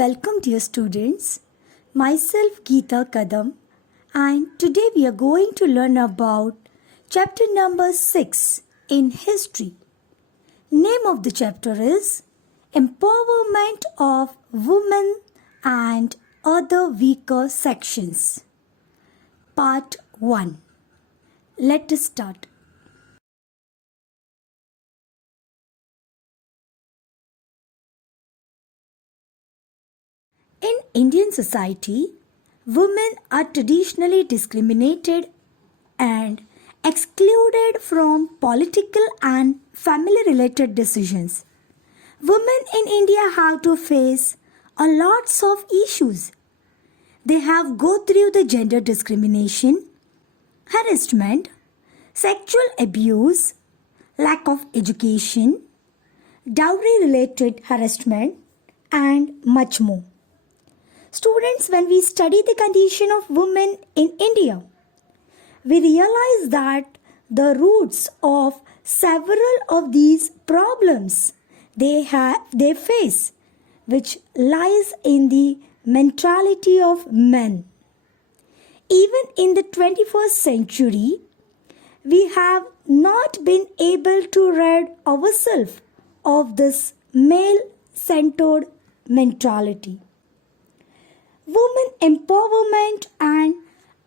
Welcome dear students. Myself Geeta Kadam and today we are going to learn about chapter number 6 in history. Name of the chapter is Empowerment of Women and Other Weaker Sections. Part 1. Let us start. In Indian society, women are traditionally discriminated and excluded from political and family-related decisions. Women in India have to face a lots of issues. They have go through the gender discrimination, harassment, sexual abuse, lack of education, dowry-related harassment, and much more. Students, when we study the condition of women in India, we realize that the roots of several of these problems they face, which lies in the mentality of men. Even in the 21st century, we have not been able to rid ourselves of this male-centered mentality. Women empowerment and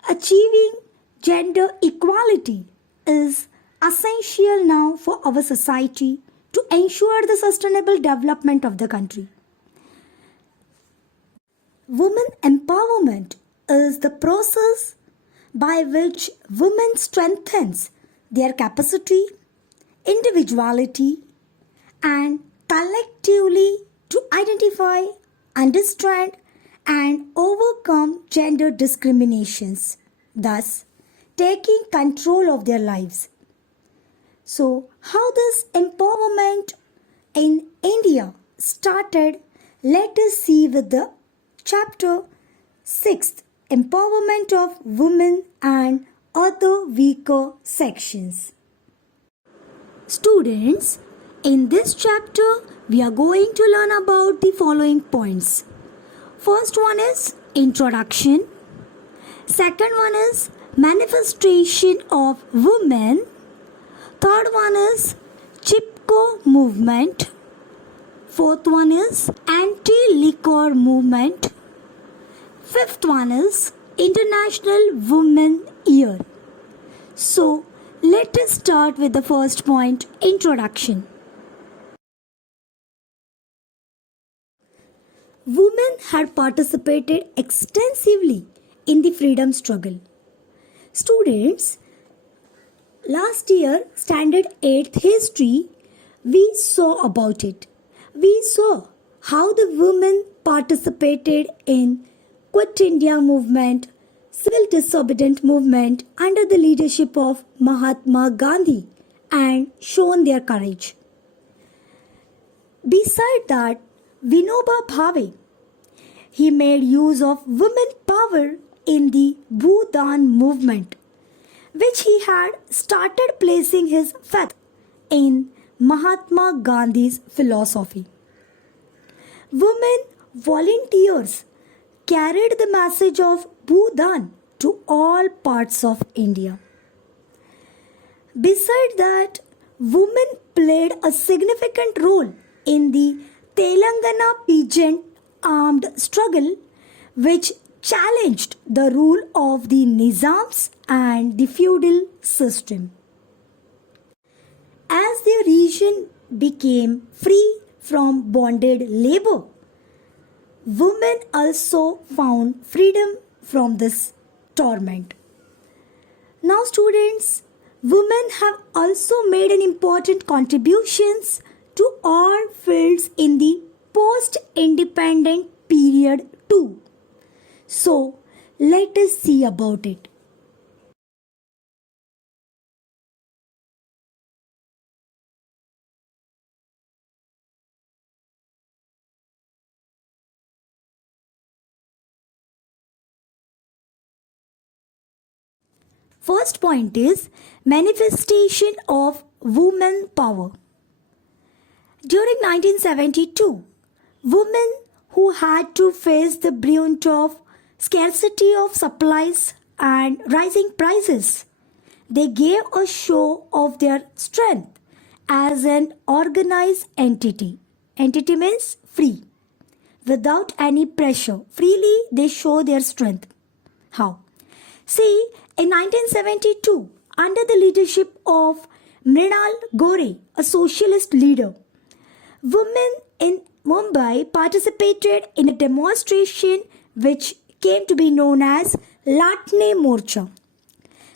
achieving gender equality is essential now for our society to ensure the sustainable development of the country. Women empowerment is the process by which women strengthens their capacity, individuality, and collectively to identify, understand, and overcome gender discriminations, thus taking control of their lives. So, how this empowerment in India started, let us see with the chapter 6, Empowerment of Women and Other Weaker Sections. Students, in this chapter, we are going to learn about the following points. First one is introduction. Second one is manifestation of women. Third one is Chipko Movement. Fourth one is anti-liquor movement. Fifth one is International Women Year. So let us start with the first point, introduction. Women had participated extensively in the freedom struggle. Students, last year, Standard 8th History, we saw about it. We saw how the women participated in Quit India movement, civil disobedient movement under the leadership of Mahatma Gandhi and shown their courage. Beside that, Vinoba Bhave, he made use of women power in the Bhudan movement, which he had started placing his faith in Mahatma Gandhi's philosophy. Women volunteers carried the message of Bhudan to all parts of India. Beside that, women played a significant role in the Telangana peasant armed struggle, which challenged the rule of the Nizams and the feudal system. As the region became free from bonded labor, women also found freedom from this torment. Now students, women have also made an important contributions to all fields in the post-independent period too. So, let us see about it. First point is manifestation of women power. During 1972, women who had to face the brunt of scarcity of supplies and rising prices. They gave a show of their strength as an organized entity. Entity means free, without any pressure. Freely they show their strength. How? See, in 1972, under the leadership of Mrinal Gore, a socialist leader, women in Mumbai participated in a demonstration which came to be known as Latne Morcha.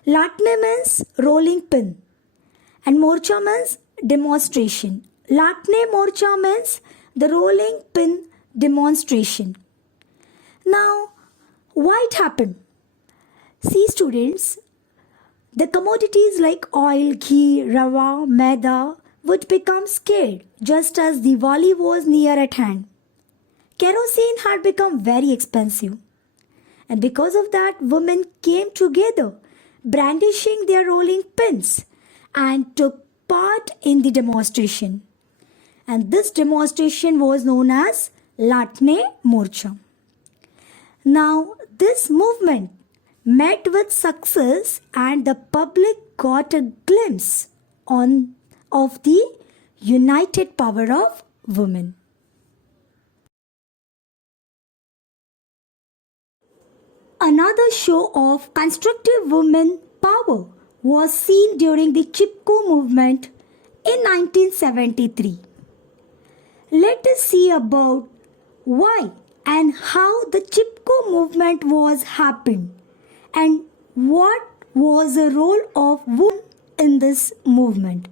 Latne means rolling pin and Morcha means demonstration. Latne Morcha means the rolling pin demonstration. Now, why it happened? See students, the commodities like oil, ghee, rava, maida would become scarce just as Diwali was near at hand. Kerosene had become very expensive. And because of that, women came together, brandishing their rolling pins and took part in the demonstration. And this demonstration was known as Latne Morcha. Now, this movement met with success and the public got a glimpse of the united power of women. Another show of constructive women power was seen during the Chipko Movement in 1973. Let us see about why and how the Chipko Movement was happened and what was the role of women in this movement.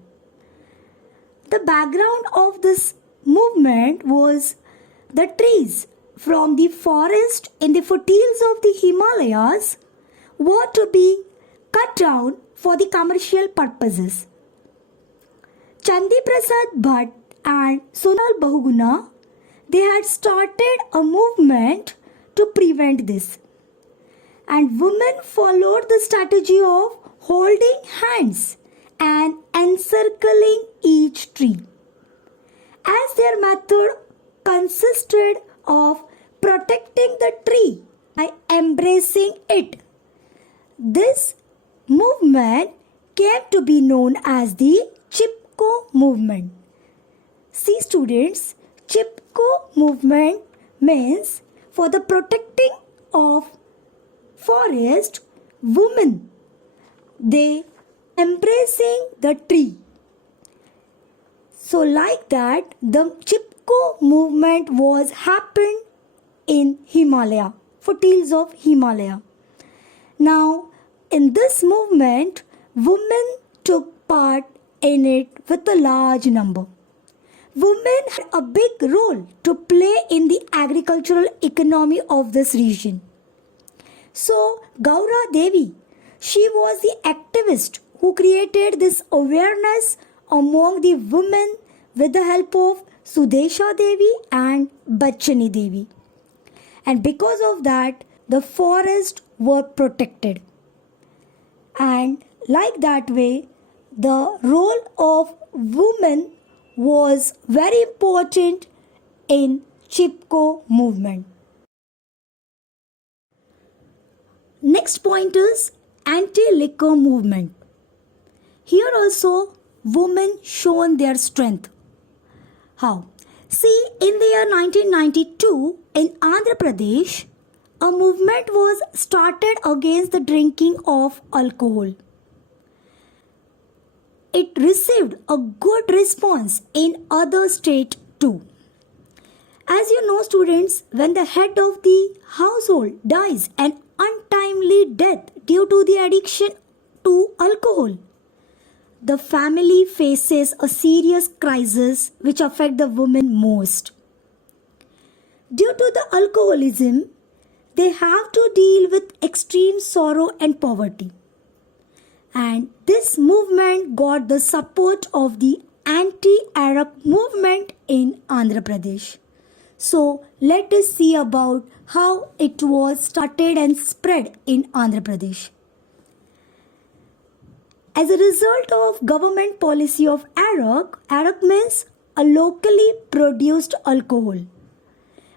The background of this movement was the trees from the forest in the foothills of the Himalayas were to be cut down for the commercial purposes. Chandi Prasad Bhatt and Sonal Bahuguna, they had started a movement to prevent this. And women followed the strategy of holding hands and encircling each tree. As their method consisted of protecting the tree by embracing it. This movement came to be known as the Chipko Movement. See students, Chipko Movement means for the protecting of forest, women, they embracing the tree. So like that, the Chipko movement was happened in Himalaya, foothills of Himalaya. Now, in this movement, women took part in it with a large number. Women had a big role to play in the agricultural economy of this region. So, Gaura Devi, she was the activist who created this awareness among the women with the help of Sudesha Devi and Bachchani Devi. And because of that, the forests were protected. And like that way, the role of women was very important in Chipko movement. Next point is anti-liquor movement. Here also, women shown their strength. How? See, in the year 1992, in Andhra Pradesh, a movement was started against the drinking of alcohol. It received a good response in other states too. As you know students, when the head of the household dies an untimely death due to the addiction to alcohol, the family faces a serious crisis which affects the women most. Due to the alcoholism, they have to deal with extreme sorrow and poverty. And this movement got the support of the anti-Arab movement in Andhra Pradesh. So let us see about how it was started and spread in Andhra Pradesh. As a result of government policy of Arak means a locally produced alcohol.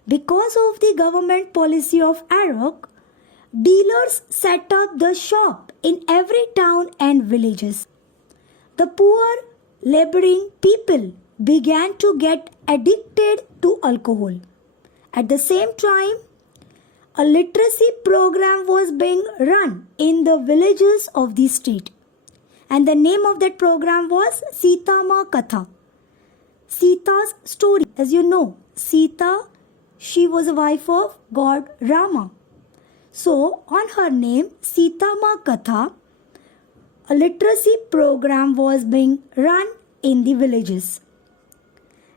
Because of the government policy of Iraq, dealers set up the shop in every town and villages. The poor laboring people began to get addicted to alcohol. At the same time, a literacy program was being run in the villages of the state. And the name of that program was Sita Katha. Sita's story. As you know, Sita, she was a wife of God Rama. So, on her name, Sita Katha, a literacy program was being run in the villages.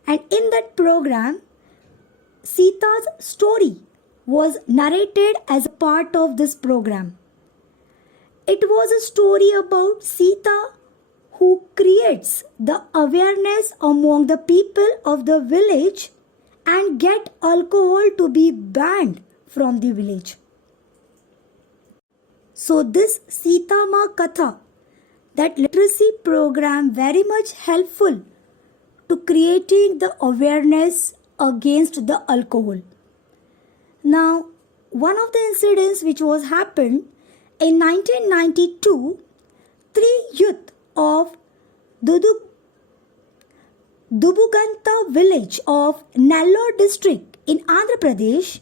And in that program, Sita's story was narrated as a part of this program. It was a story about Sita who creates the awareness among the people of the village and get alcohol to be banned from the village. So this Sita Katha, that literacy program, very much helpful to creating the awareness against the alcohol. Now, one of the incidents which was happened in 1992, 3 youth of Dubuganta village of Nellore district in Andhra Pradesh,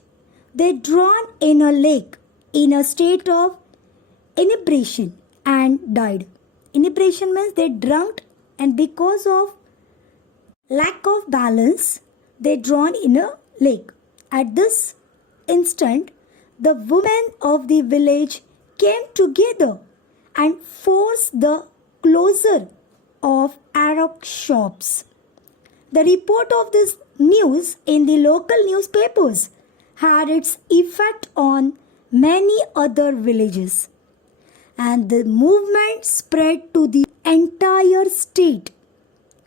they drowned in a lake in a state of inebriation and died. Inebriation means they drowned, and because of lack of balance, they drowned in a lake. At this instant, the women of the village came together and forced the closure of Arab shops. The report of this news in the local newspapers had its effect on many other villages, and the movement spread to the entire state.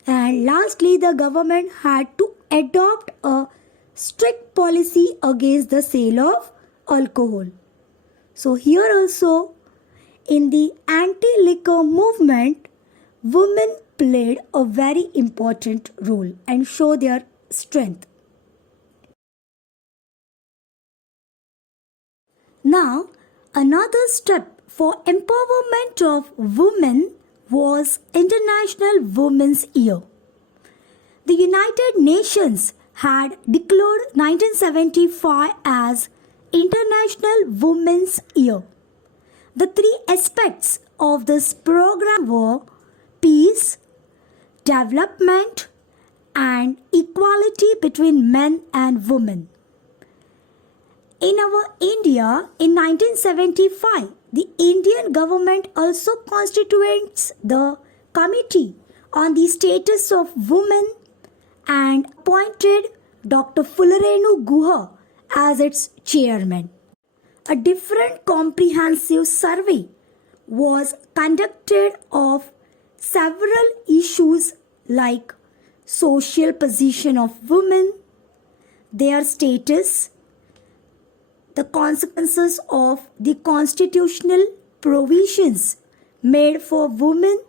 And lastly, the government had to adopt a strict policy against the sale of alcohol. So here also, in the anti-liquor movement, women played a very important role and show their strength. Now, another step for empowerment of women was International Women's Year. The United Nations had declared 1975 as International Women's Year. The 3 aspects of this program were peace, development, and equality between men and women. In our India, in 1975, the Indian government also constitutes the Committee on the Status of Women and appointed Dr. Fularenu Guha as its chairman. A different comprehensive survey was conducted of several issues like social position of women, their status, the consequences of the constitutional provisions made for women,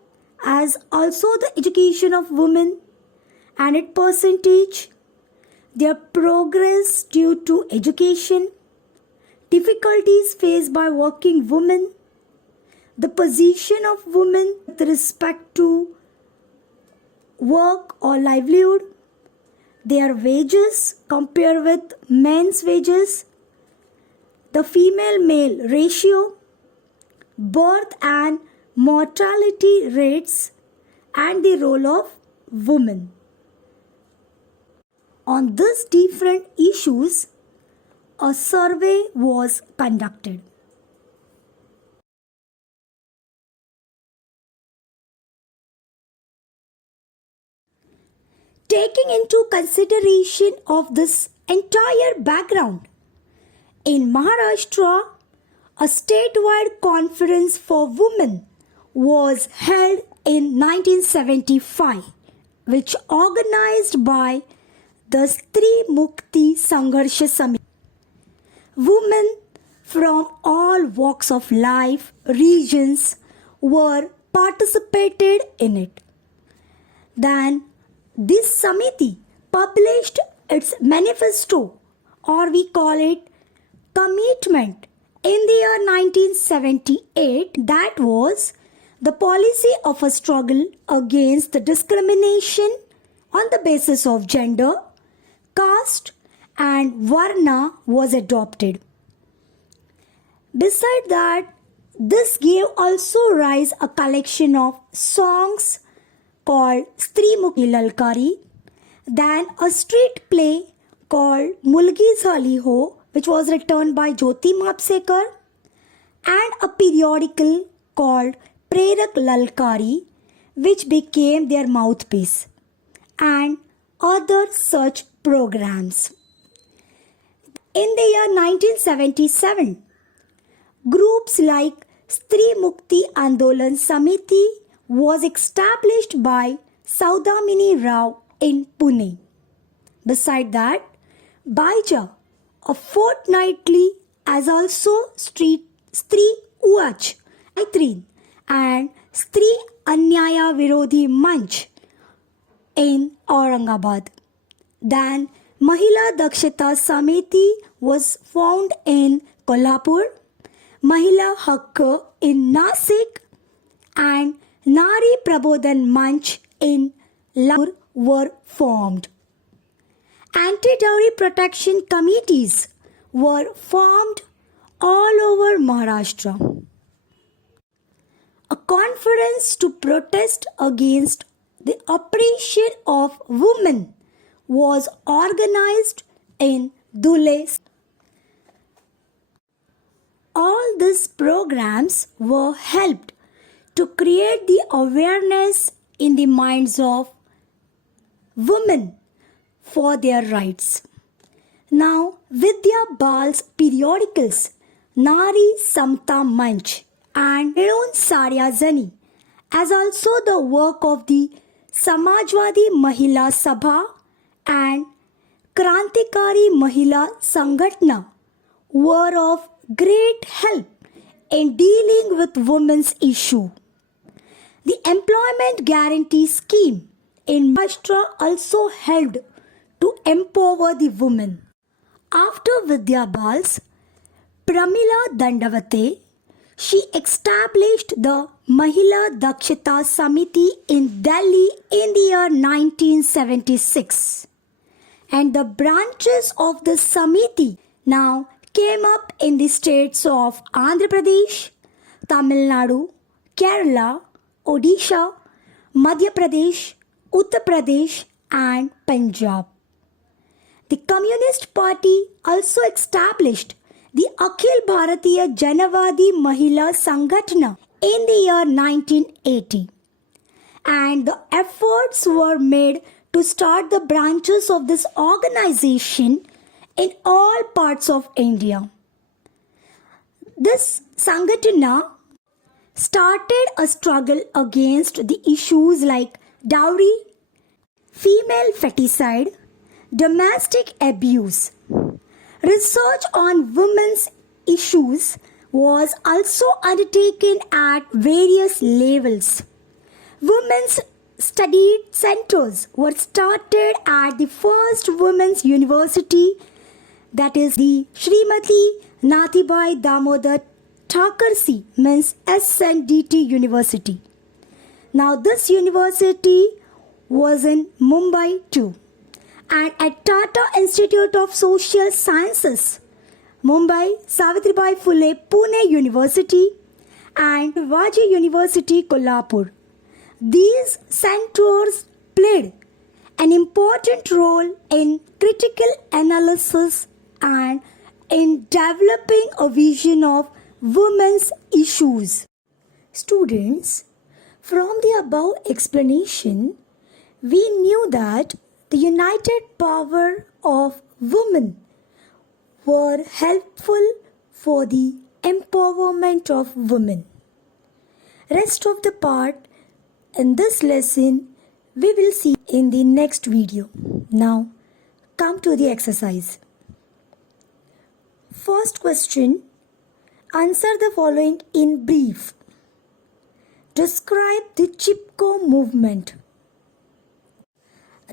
as also the education of women and its percentage, their progress due to education, difficulties faced by working women, the position of women with respect to work or livelihood, their wages compared with men's wages, the female-male ratio, birth and mortality rates, and the role of women. On these different issues, a survey was conducted. Taking into consideration of this entire background, in Maharashtra, a statewide conference for women was held in 1975, which organized by the Stri Mukti Sangharsha Samiti. Women from all walks of life, regions were participated in it. Then this Samiti published its manifesto or we call it commitment in the year 1978, that was the policy of a struggle against the discrimination on the basis of gender, caste and varna was adopted. Beside that, this gave also rise a collection of songs called Srimukhi Lalkari, then a street play called Mulgi Zali Ho, which was written by Jyoti Mapsekar, and a periodical called Prerak Lalkari, which became their mouthpiece, and other such programs. In the year 1977, groups like Stri Mukti Andolan Samiti was established by Saudamini Rao in Pune. Beside that, Baija, a fortnightly, as also Stri Uach, Aitrin, and Stri Anyaya Virodhi Manch in Aurangabad. Then Mahila Dakshita Samiti was found in Kolhapur, Mahila Hakka in Nasik, and Nari Prabodhan Manch in Lahore were formed. Anti-dowry protection committees were formed all over Maharashtra. A conference to protest against the oppression of women was organized in Dhule. All these programs were helped to create the awareness in the minds of women for their rights. Now, Vidya Bal's periodicals Nari Samta Manch and Hiron Sarya Zani, as also the work of the Samajwadi Mahila Sabha and Krantikari Mahila Sangatna were of great help in dealing with women's issue. The employment guarantee scheme in Maharashtra also helped to empower the women. After Vidya Bal's Pramila Dandavate, she established the Mahila Dakshita Samiti in Delhi in the year 1976. And the branches of the Samiti now came up in the states of Andhra Pradesh, Tamil Nadu, Kerala, Odisha, Madhya Pradesh, Uttar Pradesh and Punjab. The Communist Party also established the Akhil Bharatiya Janavadi Mahila Sangatna in the year 1980. And the efforts were made to start the branches of this organization in all parts of India. This Sangatana started a struggle against the issues like dowry, female feticide, domestic abuse. Research on women's issues was also undertaken at various levels. Women's study centers were started at the first women's university, that is the Srimati Nathibai Damodar Thakursi means SNDT University. Now this university was in Mumbai too. And at Tata Institute of Social Sciences, Mumbai, Savitribai Phule Pune University and Vaji University Kolhapur. These centers played an important role in critical analysis and in developing a vision of women's issues. Students, from the above explanation, we knew that the united power of women were helpful for the empowerment of women. Rest of the part in this lesson we will see in the next video. Now come to the exercise. First question, answer the following in brief. Describe the Chipko movement.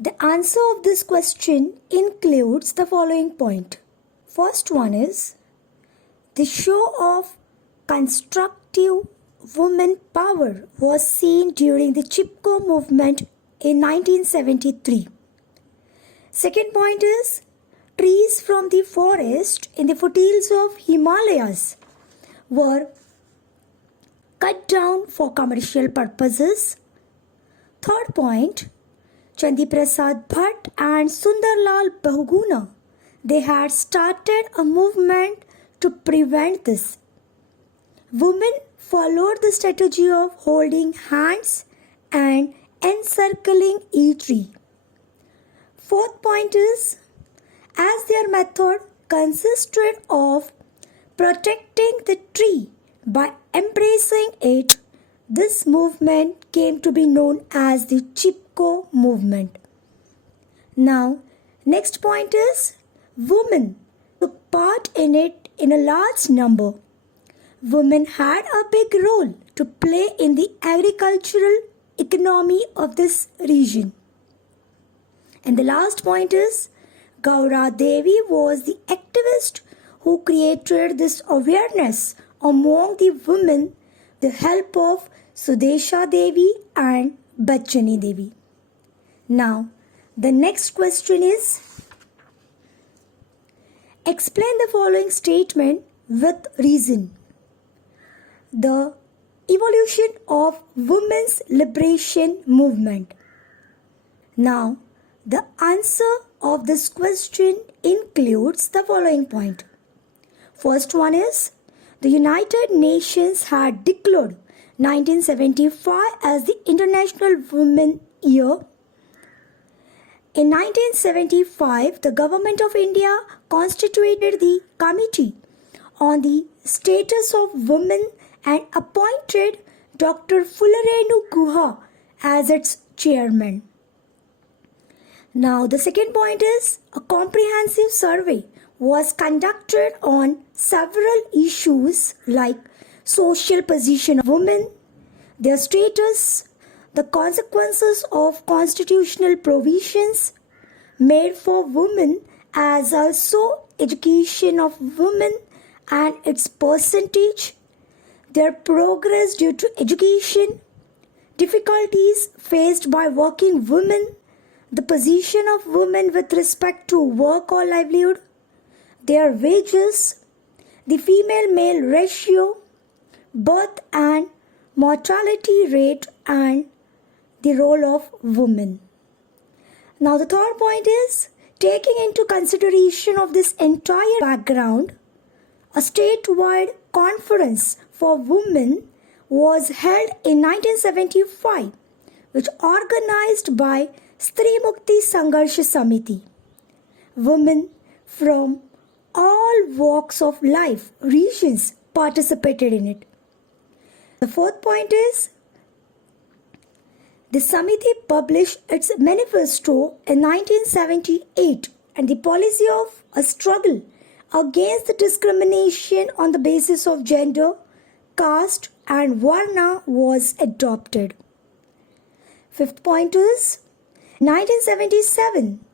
The answer of this question includes the following point. First one is the show of constructive women power was seen during the Chipko Movement in 1973. Second point is trees from the forest in the foothills of Himalayas were cut down for commercial purposes. Third point, Chandi Prasad Bhatt and Sundarlal Bahuguna, they had started a movement to prevent this. Women followed the strategy of holding hands and encircling a tree. Fourth point is, as their method consisted of protecting the tree by embracing it, this movement came to be known as the Chipko Movement. Now, next point is, women took part in it in a large number. Women had a big role to play in the agricultural economy of this region. And the last point is, Gaura Devi was the activist who created this awareness among the women with the help of Sudesha Devi and Bachani Devi. Now, the next question is, explain the following statement with reason. The evolution of women's liberation movement. Now, the answer of this question includes the following point. First one is, the United Nations had declared 1975 as the International Women Year. In 1975, the Government of India constituted the Committee on the Status of Women and appointed Dr. Fularenu Guha as its chairman. Now, the second point is, a comprehensive survey was conducted on several issues like social position of women, their status, the consequences of constitutional provisions made for women, as also education of women and its percentage, their progress due to education, difficulties faced by working women, the position of women with respect to work or livelihood, their wages, the female-male ratio, birth and mortality rate, and the role of women. Now the third point is, taking into consideration of this entire background, a statewide conference for women was held in 1975, which organized by Stri Mukti Sangharsh Samiti. Women from all walks of life, regions participated in it. The fourth point is, the Samiti published its manifesto in 1978, and the policy of a struggle against the discrimination on the basis of gender, caste and varna was adopted. Fifth point is, 1977,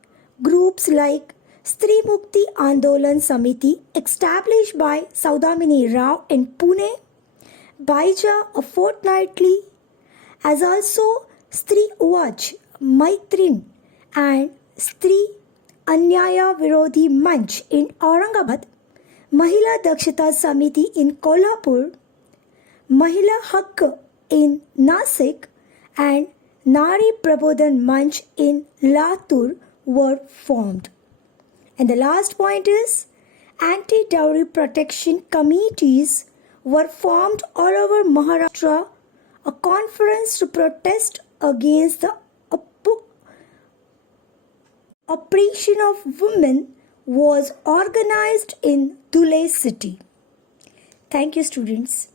groups like Stri Mukti Andolan Samiti, established by Saudamini Rao in Pune, Baija a fortnightly, as also Stri Uvaj, Maitrin and Stri Anyaya Virodhi Manch in Aurangabad, Mahila Dakshita Samiti in Kolhapur, Mahila Haqq in Nasik and Nari Prabodhan Manch in Latur were formed. And the last point is, anti-dowry protection committees were formed all over Maharashtra. A conference to protest against the oppression of women was organized in Dhule city. Thank you, students.